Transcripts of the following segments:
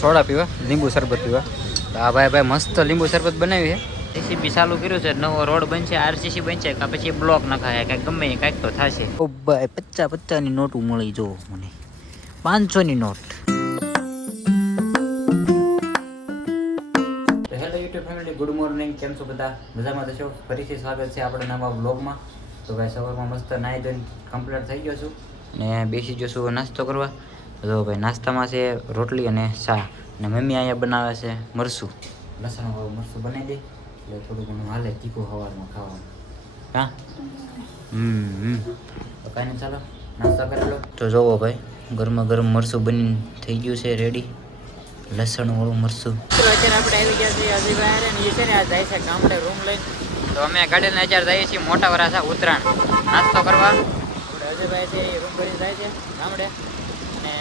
Soda પીવા, લીંબુ શરબત પીવા. તો આ ભાઈ મસ્ત લીંબુ શરબત બનાવી છે. જેસીબી ચાલુ કર્યું છે, નવો રોડ બનશે, આરસીસી બનશે કે પછી બ્લોક નખાય કાંઈક ગમે કાંઈક તો થશે. ઓ ભાઈ 50-50 ની નોટું મળી જો મને, 500 ની નોટ. તો hello YouTube family, good morning. કેમ છો બધા? મજામાં થશો? ફરીથી સ્વાગત છે આપણા નવા બ્લોગમાં. તો ભાઈ સવારમાં મસ્ત નાહી ધોઈને કમ્પ્લીટ થઈ ગયો છું ને બેસી ગયો છું નાસ્તો કરવા. તો ભાઈ નાસ્તામાં છે રોટલી અને ચા, ને મમ્મી અહીંયા બનાવે છે મરસું, લસણવાળું મરસું બનાવી દે એટલે થોડું ઘણું હાલે તીખું સવારમાં ખાવાનું. હા તો કાંઈ નહીં, ચાલો નાસ્તા કરી લો. તો જોવો ભાઈ, ગરમા ગરમ મરસું બની થઈ ગયું છે રેડી, લસણવાળું મરસું. અત્યારે આપણે આવી ગયા છીએ અજયભાઈ ને એ છે ને આ જાય છે ગામડે રૂમ લઈને. તો અમે ગાડીને અત્યારે જઈએ છીએ મોટા વરાસા ઉત્તરાયણ નાસ્તો કરવા. આપણે અજયભાઈ છે એ રૂમ ભરીને જાય છે ગામડે, અને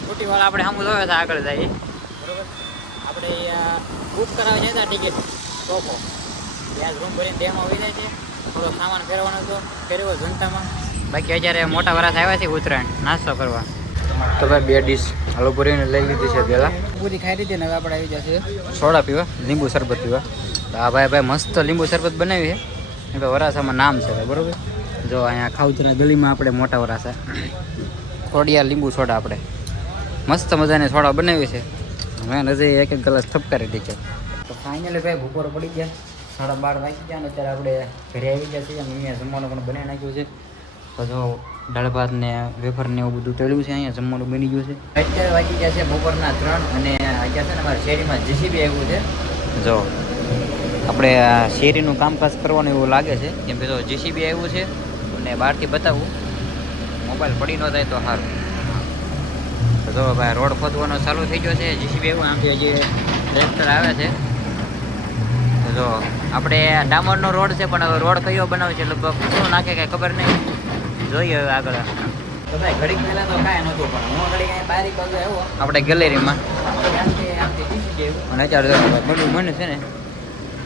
સ્કૂટીવાળા આપણે સામું જોવે છે આગળ જઈએ બરોબર. આપણે બુક કરાવી જાય ટિકિટ ટોપો ત્યાં રૂમ ભરીને ડેમાં આવી જાય છે. થોડો સામાન ફેરવાનો હતો, ફેરવો જનતામાં. બાકી અત્યારે મોટા વરાસ આવ્યા છે ઉત્તરાયણ નાસ્તો કરવા. તો ભાઈ બે ડીશ આલુ પૂરીને લઈ લીધી છે પહેલાં, પૂરી ખાઈ લીધી ને હવે આપણે આવી જશે સોડા પીવા, લીંબુ શરબત પીવા. તો આ ભાઈ મસ્ત લીંબુ શરબત બનાવી છે એ વરાસામાં નામ છે ભાઈ બરોબર. જો અહીંયા ખાઉતરા ગલીમાં આપણે મોટા વરાસા ખોડિયા લીંબુ સોડા આપણે મસ્ત મજાની સોડા બનાવી છે. મેં હજી એક ગ્લાસ થપકારી દીધો. તો ફાઇનલી ભાઈ બપોરે પડી ગયા, 12:30 વાગી ગયા ને અત્યારે આપણે ઘરે આવી ગયા છીએ. મમ્મીએ જમવાનું પણ બનાવી નાખ્યું છે. તો જો દાળ ભાત ને વેફર ને એવું બધું તળ્યું છે, અહીંયા જમવાનું બની ગયું છે. અત્યારે વાગી ગયા છે બપોરના 3 અને અત્યારે છે ને અમારા શેરીમાં જેસીબી આવ્યું છે. જો આપણે આ શેરીનું કામકાજ કરવાનું એવું લાગે છે, કેમ કે જો જેસીબી આવ્યું છે અને બહારથી બતાવું, મોબાઈલ પડી ન જાય તો સારું. તો જો ભાઈ રોડ ખોદવાનો ચાલુ થઈ ગયો છે, જેસીબી આવ્યું. આમથી હજી ટ્રેક્ટર આવે છે. તો જો આપણે ડામરનો રોડ છે, પણ હવે રોડ કયો બનાવે છે લગભગ શું નાખે કાંઈ ખબર નહીં, જોઈએ હવે આગળ. તો ભાઈ ઘડીક પહેલાં તો કાંઈ નહોતું, પણ હું ઘડીક અહીં બારીક બાજુ આવ્યો આપણે ગેલેરીમાં, અને અત્યારે બધું મને છે ને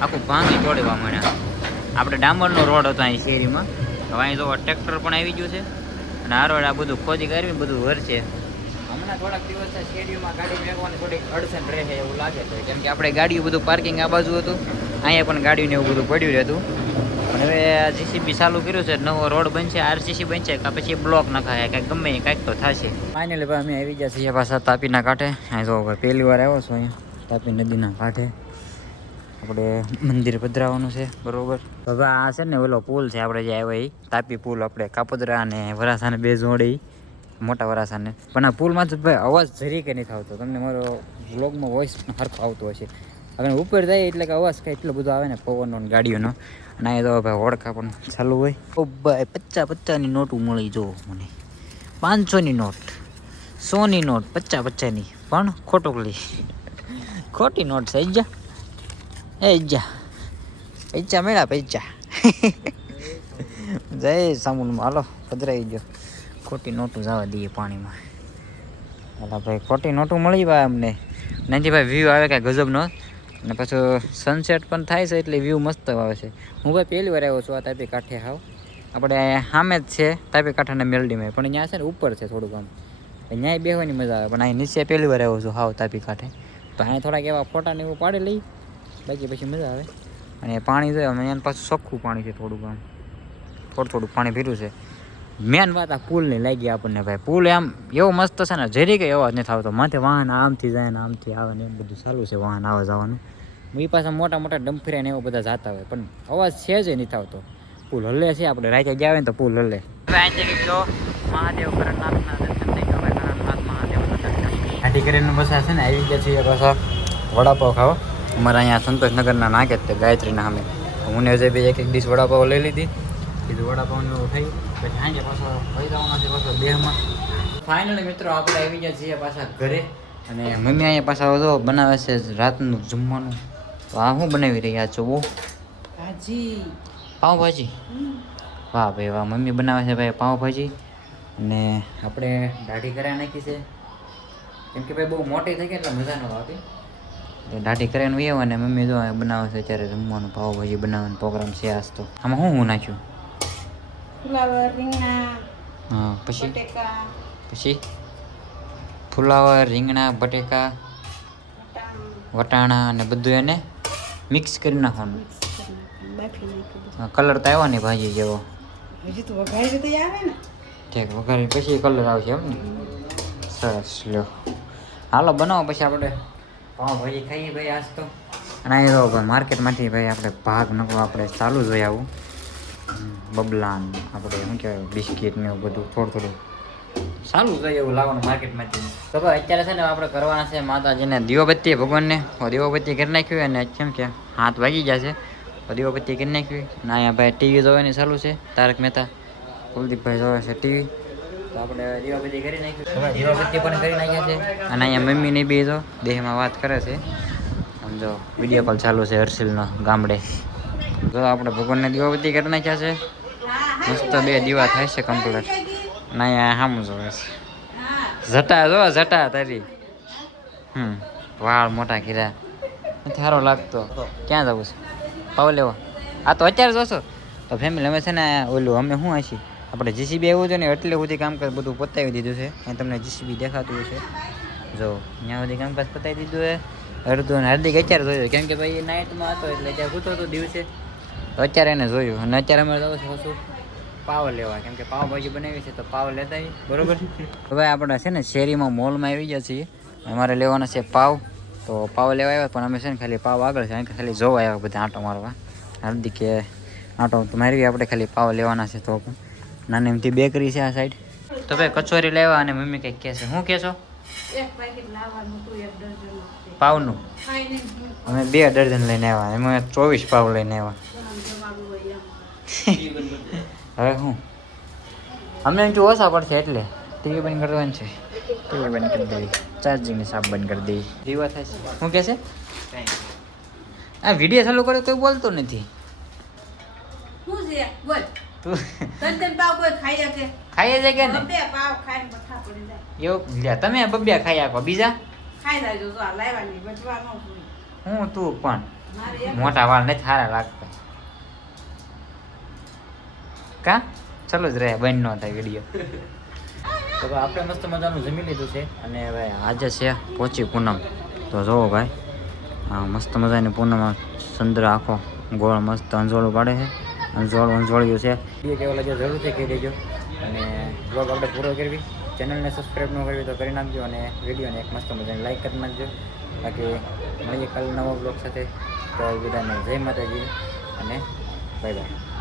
આખું ભાંગી તોડવા મળ્યા. આપણે ડામરનો રોડ હતો અહીં શેરીમાં, હવે અહીં જો ટ્રેક્ટર પણ આવી ગયું છે અને આ રોડ આ બધું ખોદી કાઢવી બધું વરસે. હમણાં થોડાક દિવસ શેરીમાં ગાડી મેળવવાની થોડીક અડચણ રહે છે એવું લાગે છે, કેમ કે આપણે ગાડીઓ બધું પાર્કિંગ આ બાજુ હતું, અહીંયા પણ ગાડીને એવું બધું પડ્યું રહેતું. પણ હવે જેસીબી ચાલુ કર્યું છે, નવો રોડ બનશે, આરસીસી બનશે કે પછી બ્લોક નખાય કાંઈક ગમે કાંઈક તો થશે. ફાઇનલી ભાઈ અમે આવી ગયા છીએ પાછા તાપીના કાંઠે. અહીં જો ભાઈ પહેલી વાર આવ્યો છું અહીંયા તાપી નદીના કાંઠે. આપણે મંદિર પધરાવવાનું છે બરોબર. હવે આ છે ને ઓલો પુલ છે આપણે જે આવ્યા એ તાપી પુલ, આપણે કાપોદ્રા અને વરાસાને બે જોડે મોટા વરાસાને. પણ આ પુલમાં તો ભાઈ અવાજ જરીકે નહીં થતો, તમને મારો વ્લોગમાં વોઇસ સરખો આવતો હશે. હવે ઉપર જાય એટલે કે અવાજ કાંઈ એટલો બધો આવે ને પવનનો ગાડીઓનો. અને અહીં તો ભાઈ ઓળખા પણ ચાલુ હોય. ઓ ભાઈ 50-50 ની નોટું મળી જો મને, 500 ની નોટ, 100 ની નોટ, 50-50 ની પણ ખોટુકલી ખોટી નોટ છે. પૈસા મેળા પૈસા જય સામુનમાં હાલો પધરાઈ ગયો. ખોટી નોટું જવા દઈએ પાણીમાં. હાલા ભાઈ ખોટી નોટું મળી ભાઈ અમને. નથી ભાઈ વ્યૂ આવે કાંઈ ગજબનો, અને પાછું સનસેટ પણ થાય છે એટલે વ્યૂ મસ્ત આવે છે. હું ભાઈ પહેલી વાર આવ્યો છું આ તાપી કાંઠે. હાવ આપણે સામે જ છે તાપી કાંઠાના મેલડીમાં, પણ ત્યાં છે ને ઉપર છે થોડુંક આમ, ત્યાં બેસવાની મજા આવે. પણ અહીં નીચે પહેલી વાર આવ્યો છું હાવ તાપી કાંઠે. તો અહીંયા થોડાક એવા ફોટા ને એવું પાડી લઈ, બાકી પછી મજા આવે. અને પાણી જોઈએ અમે અહીંયા પાછું ચોખ્ખું પાણી છે, થોડુંક આમ થોડું પાણી ભર્યું છે. મેન વાત આ પુલની લાગી આપણને ભાઈ. પુલ આમ એવો મસ્ત છે ને, જરી કંઈ અવાજ નથી આવતો. માથે વાહન આમથી જાય ને આમથી આવે ને એમ બધું ચાલુ છે, વાહન આવવા જવાનું. એ પાછા મોટા મોટા ડમ્ફરિયા ને એવો બધા જતા હોય, પણ અવાજ છે જ નથી આવતો. પુલ હલે છે, આપણે રાતે ગયા હોય ને તો પુલ હલે. હવે અહીંથી જો મહાદેવ કરણનાથના દર્શન થઈ ગયા ભાઈ, કરણનાથ મહાદેવના દર્શન. આથી કરીને બસ છે ને આવી ગયા છીએ પાછા વડાપાવ ખાવા. અમારા અહીંયા સંતોષનગરના નાકે જ તે ગાયત્રીના સામે. હું ને ભાઈ એક ડીશ વડાપાવ લઈ લીધી, કીધું વડાપાવનું એવું થઈ. પછી સાંજે પાછો લઈ જવાના છે પાછો દેહમાં. ફાઇનલી મિત્રો આપણે આવી ગયા છીએ પાછા ઘરે, અને મમ્મી અહીંયા પાછા જો બનાવે છે રાતનું જમવાનું. તો આ શું બનાવી રહ્યા છો? બહુ ભાજી, પાઉંભાજી. વાહ ભાઈ વાહ, મમ્મી બનાવે છે ભાઈ પાઉંભાજી. અને આપણે દાઢી કરાવી નાખી છે, કેમ કે ભાઈ બહુ મોટી થઈ ગઈ એટલે મજા ન આવતી. દાઢી કરીને વહી આવે ને મમ્મી જો બનાવે છે અત્યારે જમવાનું, પાઉંભાજી બનાવવાનો પ્રોગ્રામ છે આજ. તો આમાં શું નાખ્યું? ફુલાવર, રીંગણા, હા, પછી બટેકા, પછી ફુલાવર, રીંગણા, બટેકા, વટાણા અને બધું એને મિક્સ કરી નાખવાનું. બાફી નાખ્યું. કલર તો આવ્યો નહીં ભાજી જેવો. હજી તો વઘારી તો આવે ને. ઠીક વઘારી પછી કલર આવશે એમ ને. સરસ લ્યો હાલો બનાવો પછી આપણે પાવભાજી ખાઈએ ભાઈ આજ તો. અને અહીં રહો ભાઈ માર્કેટમાંથી ભાઈ આપણે ભાગ નકો આપણે ચાલુ જ હોય આવું બબલાન આપણે શું કહેવાય બિસ્કિટ ને એવું બધું થોડું થોડું સારું જોઈએ એવું લાવવાનું માર્કેટમાંથી. તો ભાઈ અત્યારે છે ને આપણે કરવાના છે માતાજીને દીવાબત્તી ભગવાનને દીવાબત્તી કરી નાખ્યું અને કેમ કે હાથ વાગી જશે તો દીવાબત્તી કરી નાખ્યું. અને અહીંયા ભાઈ ટીવી જોવાની ચાલુ છે તારક મહેતા કુલદીપભાઈ જોવે છે ટીવી. તો આપણે દીવાબત્તી કરી નાખ્યું હવે દીવાબત્તી પણ કરી નાખ્યા છે. અને અહીંયા મમ્મીની બી જો દેહમાં વાત કરે છે. સમજો વિડીયો કોલ ચાલુ છે હર્ષિલનો ગામડે. જો આપણે ભગવાનને દીવાબત્તી કરી નાખ્યા છે મસ્ત 2 દીવા થાય છે કમ્પ્લીટ. અને અહીંયા સામું જોવે છે જટા જો જટા તારી વાળ મોટા કીરા નથી સારો લાગતો. ક્યાં જવું છે પાવ લેવા? આ તો અત્યારે જોશો તો ફેમિલી અમે છે ને ઓલું અમે શું હશી આપણે જીસીબી આવ્યું છે ને એટલે સુધી કામકાજ બધું પતાવી દીધું છે. અહીં તમને જીસીબી દેખાતું હશે જો ત્યાં સુધી કામકાજ પતાવી દીધું છે. અડધું અને હાર્દિક અત્યારે જોયું કેમ કે ભાઈ નાઇટમાં હતો એટલે અત્યારે પૂછતો હતો દિવસે તો અત્યારે એને જોયું. અને અત્યારે અમે જવું છે શું પાવ લેવા કેમ કે પાવભાજી બનાવી છે તો પાવ લેતા આવી બરોબર. હવે આપણે છે ને શેરીમાં મોલમાં આવી ગયા છીએ. અમારે લેવાના છે પાવ તો પાવ લેવા આવ્યા પણ અમે છે ને ખાલી પાવ આગળ છે કારણ કે ખાલી જોવા આવ્યા બધા આંટો મારવા. હાર્દિકે આંટો તો મારવી આપણે ખાલી પાવ લેવાના છે તો નાની એમથી બેકરી છે આ સાઈડ. તો ભાઈ કચોરી લેવા અને મમ્મી કંઈક કહે છે શું કહેશો? એક પેકેટ લાવવાનું હતું 1 ડઝન પાવનું ખાઈને અમે 2 ડઝન લઈને આવ્યા એમાં 24 પાવ લઈને આવ્યા. જમાડું હોય હવે હું અમને એમ ઓછા પડશે એટલે ટીવી બંધ કરવાની છે. ટીવી બંધ કરી દેવી ચાર્જિંગની સાપ બંધ કરી દેવી દીવા થાય છે. શું કહે છે આ વિડીયો ચાલુ કર્યો તો બોલતો નથી શું છે બોલ તું તન પાવ કોઈ ખાઈ શકે ખાઈ જાય કે ને બે પાવ ખાઈને બઠા પડી જાય એવું લ્યા તમે બબ્યા ખાઈ આપો બીજા ખાઈ જાય જો આ લાવવાની બચવાનો હું તું પણ મારે એક મોટા વાળ નથી સારા લાગતા કા ચાલો જ રહે બંધ ન થાય વિડીયો. તો ભાઈ આપણે મસ્ત મજાનું જમી લીધું છે અને હવે આજે છે પોચી પૂનમ તો જોવો ભાઈ હા મસ્ત મજાની પૂનમમાં ચંદ્ર આખો ગોળ મસ્ત અંજોળું પાડે છે. અંજોળ્યું છે એ કેવો લાગ્યો જરૂરથી કહી દેજો. અને બ્લોગ આપણે પૂરો કરવી ચેનલને સબસ્ક્રાઈબ ન કરવી તો કરી નાખજો અને વિડીયોને એક મસ્ત મજાની લાઈક કરી નાખજો. બાકી મળીએ કાલે નવા બ્લોગ સાથે. તો બધાને જય માતાજી અને બાય બાય.